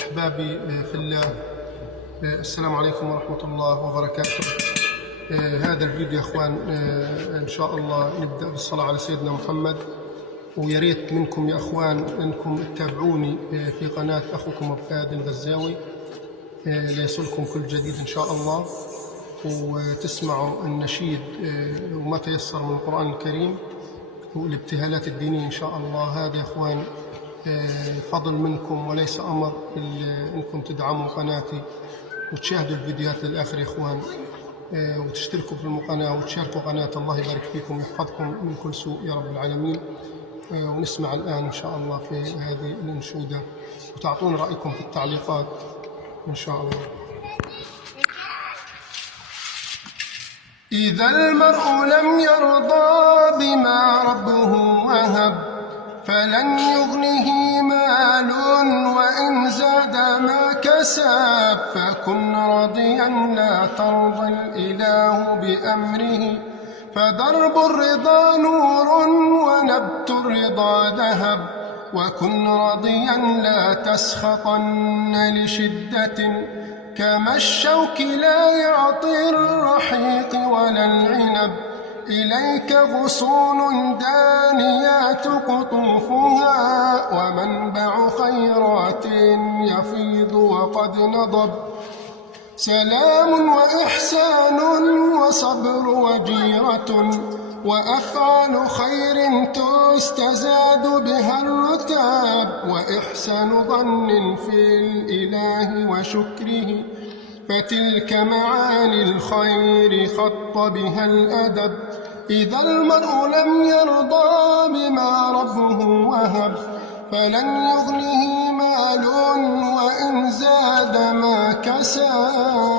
أحبابي في الله، السلام عليكم ورحمة الله وبركاته. هذا الفيديو يا أخوان إن شاء الله نبدأ بالصلاة على سيدنا محمد، ويا ريت منكم يا أخوان أنكم تتابعوني في قناة أخوكم أبو فهد الغزاوي ليصلكم كل جديد إن شاء الله، وتسمعوا النشيد وما تيسر من القرآن الكريم والابتهالات الدينية إن شاء الله. هذا يا أخوان فضل منكم وليس أمر، إنكم تدعموا قناتي وتشاهدوا الفيديوهات للآخر يا إخوان، وتشتركوا في القناة وتشاركوا قناة. الله يبارك فيكم ويحفظكم من كل سوء يا رب العالمين. ونسمع الآن إن شاء الله في هذه الأنشودة، وتعطون رأيكم في التعليقات إن شاء الله. إذا المرء لم يرضى بما ربه وهب، فلن يغنه مال وإن زاد ما كسب، فكن راضيا لا ترضى الإله بأمره، فدرب الرضا نور ونبت الرضا ذهب، وكن راضيا لا تسخطن لشدة، كما الشوك لا يعطي الرحيق ولا العنب، إليك غصون دانيات قطوفها، ومنبع خيرات يفيض وقد نضب، سلام وإحسان وصبر وجيرة، وأفعال خير تستزاد بها الرتاب، وإحسان ظن في الإله وشكره، فتلك معاني الخير خط بها الأدب. إذا المرء لم يرضى بما ربه وهب، فلن يغنه مال وإن زاد ما كسب.